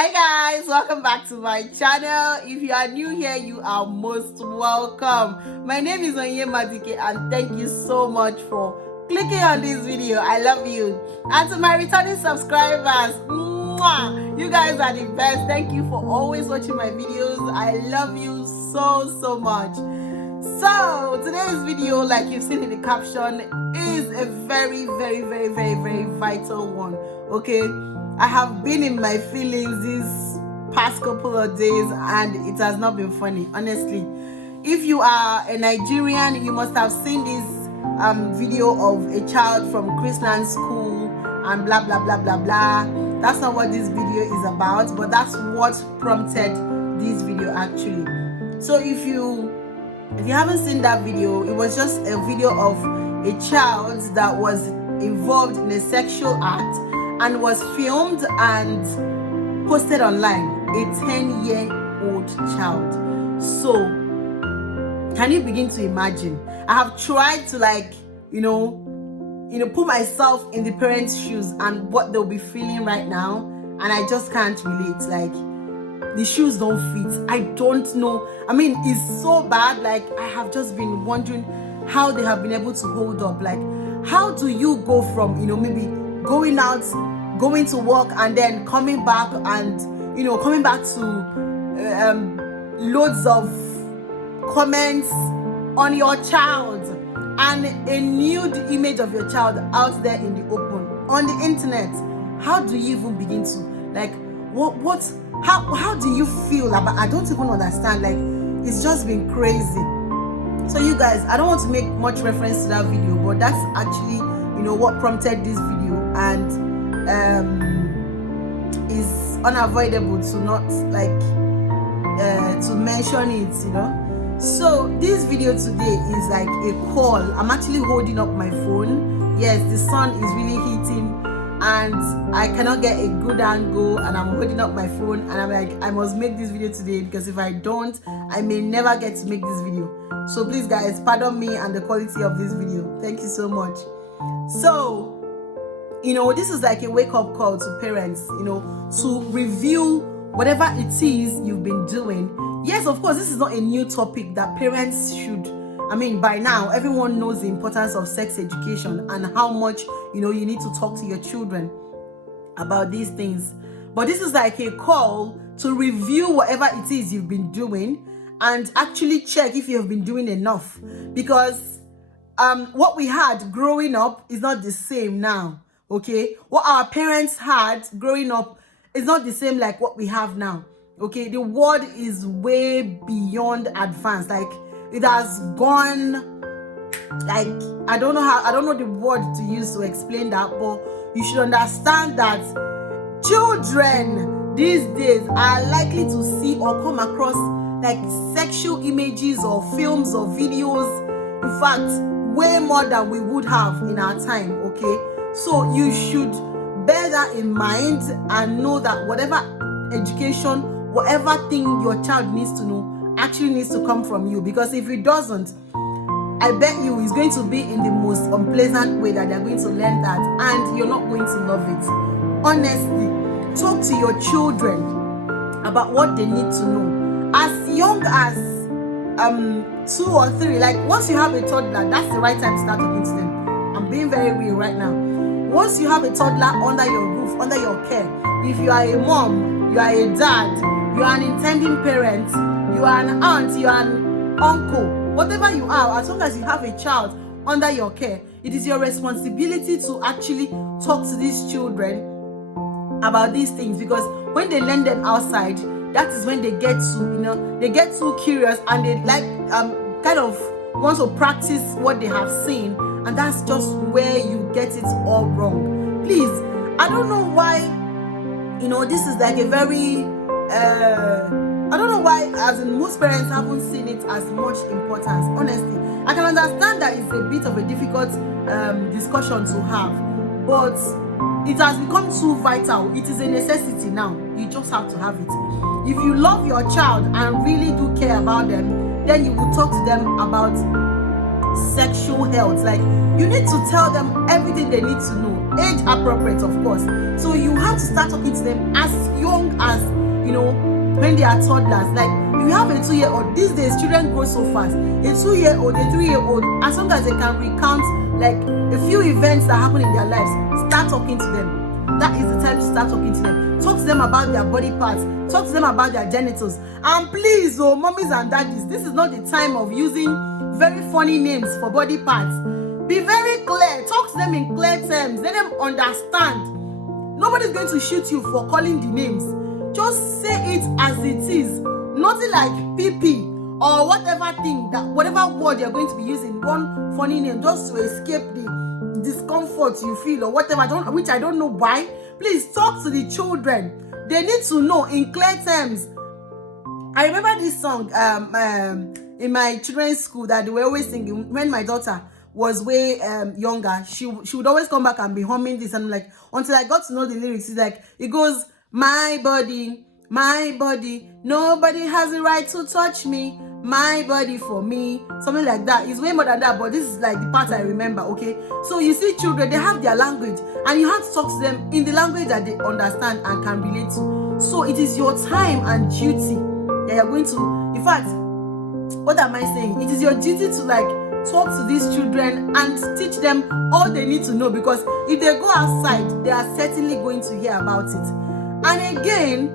Hi guys, welcome back to my channel. If you are new here, you are most welcome. My name is Madike and thank you so much for clicking on this video. I love you. And to my returning subscribers, mwah, you guys are the best. Thank you for always watching my videos. I love you so much. So today's video, like you've seen in the caption, is a very vital one. Okay, I have been in my feelings these past couple of days and it has not been funny, honestly. If you are a Nigerian, you must have seen this video of a child from Christian school and blah blah. That's not what this video is about, but that's what prompted this video actually. So if you haven't seen that video, it was just a video of a child that was involved in a sexual act and was filmed and posted online. A 10-year-old child. So can you begin to imagine? I have tried to put myself in the parents' shoes and what they'll be feeling right now, and I just can't relate. Like, the shoes don't fit. I don't know. I mean, it's so bad. Like, I have just been wondering how they have been able to hold up. Like, how do you go from, maybe going out, going to work, and then coming back and, coming back to loads of comments on your child and a nude image of your child out there in the open, on the internet? How do you even begin to, like, how do you feel about? I don't even understand. Like, it's just been crazy. So you guys, I don't want to make much reference to that video, but that's actually what prompted this video, and is unavoidable to not to mention it. So this video today is like a call. I'm actually holding up my phone. Yes, the sun is really hitting and I cannot get a good angle, and I'm holding up my phone and I'm like, I must make this video today, because if I don't, I may never get to make this video. So please guys, pardon me and the quality of this video. Thank you so much. So this is like a wake-up call to parents, to review whatever it is you've been doing. Yes, of course, this is not a new topic that parents should, by now, everyone knows the importance of sex education and how much, you need to talk to your children about these things. But this is like a call to review whatever it is you've been doing and actually check if you have been doing enough. Because what we had growing up is not the same now, okay? What our parents had growing up is not the same like what we have now, okay? The world is way beyond advanced. Like, it has gone, like, I don't know the word to use to explain that, but you should understand that children these days are likely to see or come across like sexual images or films or videos, in fact, way more than we would have in our time, okay? So you should bear that in mind and know that whatever education, whatever thing your child needs to know actually needs to come from you, because if it doesn't, I bet you it's going to be in the most unpleasant way that they're going to learn that, and you're not going to love it. Honestly, talk to your children about what they need to know as young as 2 or 3. Like, once you have a toddler, that's the right time to start talking to them. I'm being very real right now. Once you have a toddler under your roof, under your care, if you are a mom, you are a dad, you are an intending parent, you are an aunt, you are an uncle, whatever you are, as long as you have a child under your care, it is your responsibility to actually talk to these children about these things, because when they learn them outside, that is when they get to, they get too curious and they kind of want to practice what they have seen, and that's just where you get it all wrong. Please, I don't know why, this is like a very I don't know why, as in, most parents haven't seen it as much importance. Honestly, I can understand that it's a bit of a difficult discussion to have, but it has become too vital. It is a necessity now. You just have to have it. If you love your child and really do care about them, then you will talk to them about sexual health. Like, you need to tell them everything they need to know, age appropriate, of course. So you have to start talking to them as young as when they are toddlers. Like, if you have a 2-year-old, these days children grow so fast. A 2-year-old, a 3-year-old, as long as they can recount like a few events that happen in their lives, start talking to them. That is the time to start talking to them. Talk to them about their body parts. Talk to them about their genitals. And please, mommies and daddies, this is not the time of using very funny names for body parts. Be very clear. Talk to them in clear terms. Let them understand. Nobody's going to shoot you for calling the names. Just say it as it is. Nothing like PP or whatever word you're going to be using, one funny name just to escape the discomfort you feel or whatever, which I don't know why. Please talk to the children. They need to know in clear terms. I remember this song in my children's school that they were always singing when my daughter was way younger. She would always come back and be humming this, and I'm like, until I got to know the lyrics, it's like, it goes, my body, nobody has the right to touch me, my body for me, something like that. It's way more than that, but this is like the part I remember. Okay, so you see, children, they have their language, and you have to talk to them in the language that they understand and can relate to. So it is your time and duty that you're going to, in fact, what am I saying? It is your duty to like talk to these children and teach them all they need to know, because if they go outside, they are certainly going to hear about it. And again,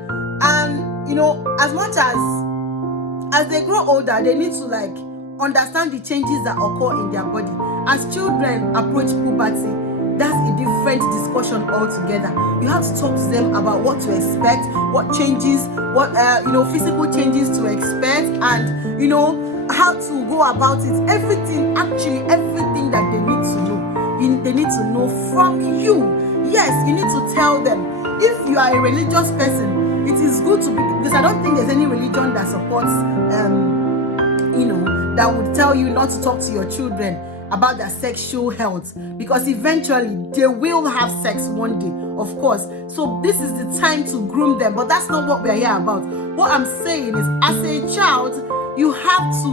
as much as they grow older, they need to like understand the changes that occur in their body. As children approach puberty, that's a different discussion altogether. You have to talk to them about what to expect, what changes, what physical changes to expect, and how to go about it. Everything that they need to know. They need to know from you. Yes, you need to tell them. If you are a religious person, it is good to be, because I don't think there's any religion that supports, that would tell you not to talk to your children about their sexual health, because eventually they will have sex one day, of course. So this is the time to groom them, but that's not what we're here about. What I'm saying is, as a child, you have to,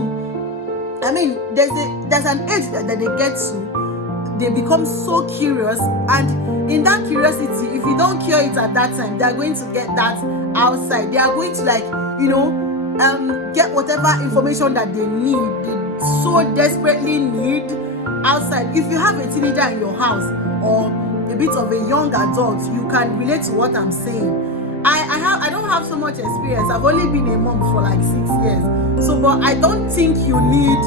there's an age that they get to, they become so curious, and in that curiosity, if you don't cure it at that time, they're going to get that outside. They are going to get whatever information that they need, they so desperately need outside. If you have a teenager in your house or a bit of a young adult, you can relate to what I'm saying. I don't have so much experience. I've only been a mom for like 6 years. So, but I don't think you need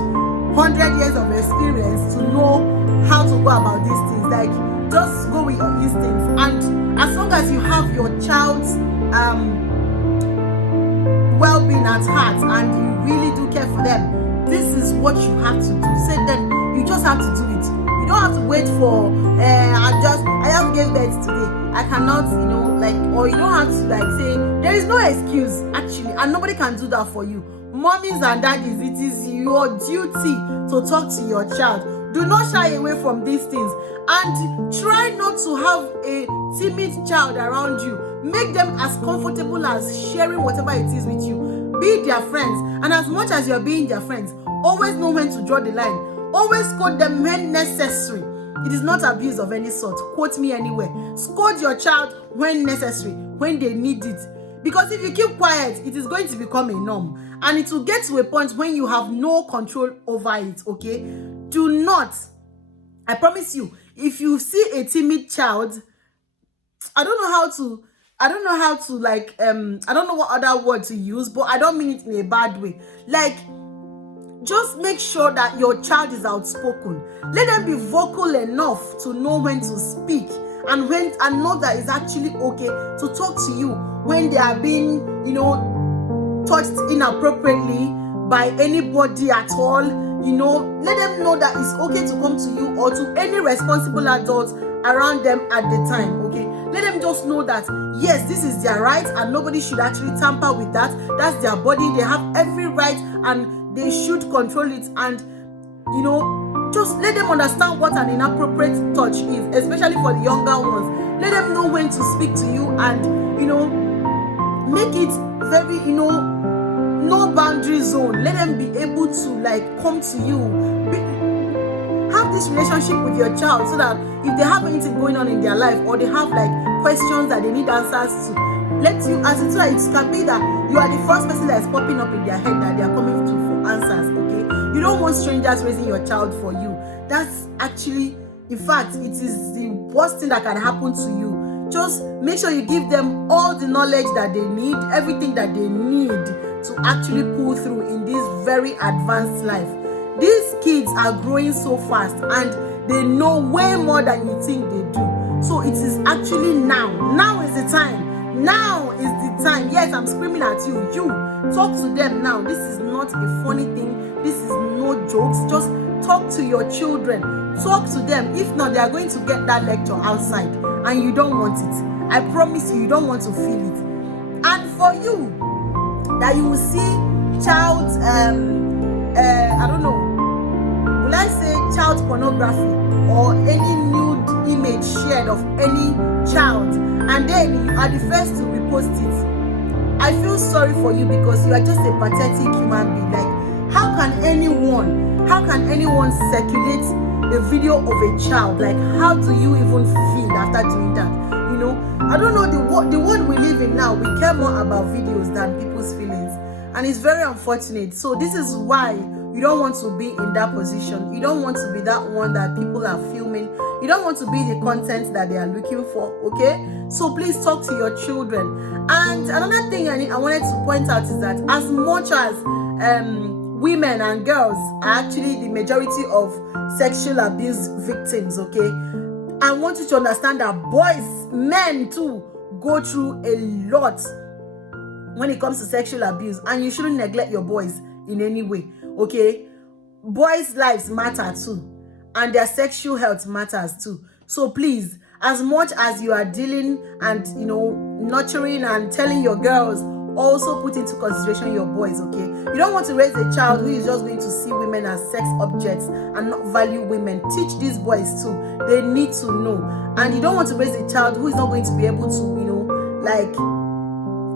100 years of experience to know how to go about these things. Like, just go with your instincts, and as long as you have your child's well-being at heart and you really do care for them, this is what you have to do. Say then you just have to do it. You don't have to wait for I just gave birth today, I cannot, or you don't have to like say, there is no excuse actually, and nobody can do that for you. Mommies and daddies, it is your duty to talk to your child. Do not shy away from these things, and try not to have a timid child around you. Make them as comfortable as sharing whatever it is with you. Be their friends, and as much as you're being their friends, always know when to draw the line. Always quote them when necessary. It is not abuse of any sort. Quote me anywhere. Scold your child when necessary, when they need it. Because if you keep quiet, it is going to become a norm, and it will get to a point when you have no control over it. Okay, do not, I promise you, if you see a timid child, I don't know how to I don't know what other word to use, but I don't mean it in a bad way. Like, just make sure that your child is outspoken. Let them be vocal enough to know when to speak, and know that it's actually okay to talk to you when they are being, touched inappropriately by anybody at all. Let them know that it's okay to come to you or to any responsible adult around them at the time. Okay, let them just know that yes, this is their right, and nobody should actually tamper with that. That's their body. They have every right, and they should control it. And just let them understand what an inappropriate touch is, especially for the younger ones. Let them know when to speak to you, and make it very no boundary zone. Let them be able to come to you. Have this relationship with your child, so that if they have anything going on in their life, or they have questions that they need answers to, Let you answer, so that it can be that you are the first person that is popping up in their head that they are coming to for answers, okay? You don't want strangers raising your child for you. That's actually, in fact, it is the worst thing that can happen to you. Just make sure you give them all the knowledge that they need, everything that they need to actually pull through in this very advanced life. These kids are growing so fast and they know way more than you think they do. So it is actually now. Now is the time. Now is the time. Yes, I'm screaming at you. You talk to them now. This is not a funny thing. This is no jokes. Just talk to your children. Talk to them. If not, they are going to get that lecture outside and you don't want it. I promise you, you don't want to feel it. And for you, that you will see child, I don't know, will I say child pornography or any nude image shared of any child, and then you are the first to repost it. I feel sorry for you because you are just a pathetic human being. Like, how can anyone circulate a video of a child? Like, how do you even feel after doing that? You know, I don't know, the world we live in now, we care more about videos than people's feelings, and it's very unfortunate. So this is why you don't want to be in that position. You don't want to be that one that people are filming. You don't want to be the content that they are looking for, okay? So please talk to your children. And another thing I wanted to point out is that as much as women and girls are actually the majority of sexual abuse victims, okay, I want you to understand that boys, men too, go through a lot when it comes to sexual abuse, and you shouldn't neglect your boys in any way, okay? Boys' lives matter too, and their sexual health matters too. So please, as much as you are dealing and, you know, nurturing and telling your girls, also put into consideration your boys, okay? You don't want to raise a child who is just going to see women as sex objects and not value women. Teach these boys too. They need to know. And you don't want to raise a child who is not going to be able to, you know, like,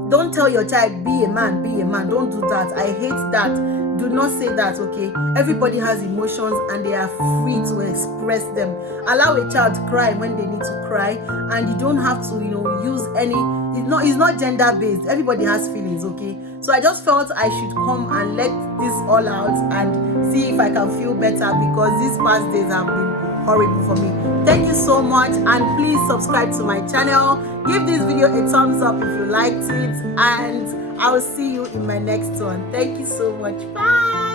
don't tell your child, be a man, be a man. Don't do that. I hate that. Do not say that, okay? Everybody has emotions and they are free to express them. Allow a child to cry when they need to cry, and you don't have to, you know, use any, it's not gender based. Everybody has feelings, okay? So I just felt I should come and let this all out and see if I can feel better, because these past days have been horrible for me. Thank you so much, and please subscribe to my channel. Give this video a thumbs up if you liked it, and I will see you in my next one. Thank you so much. Bye.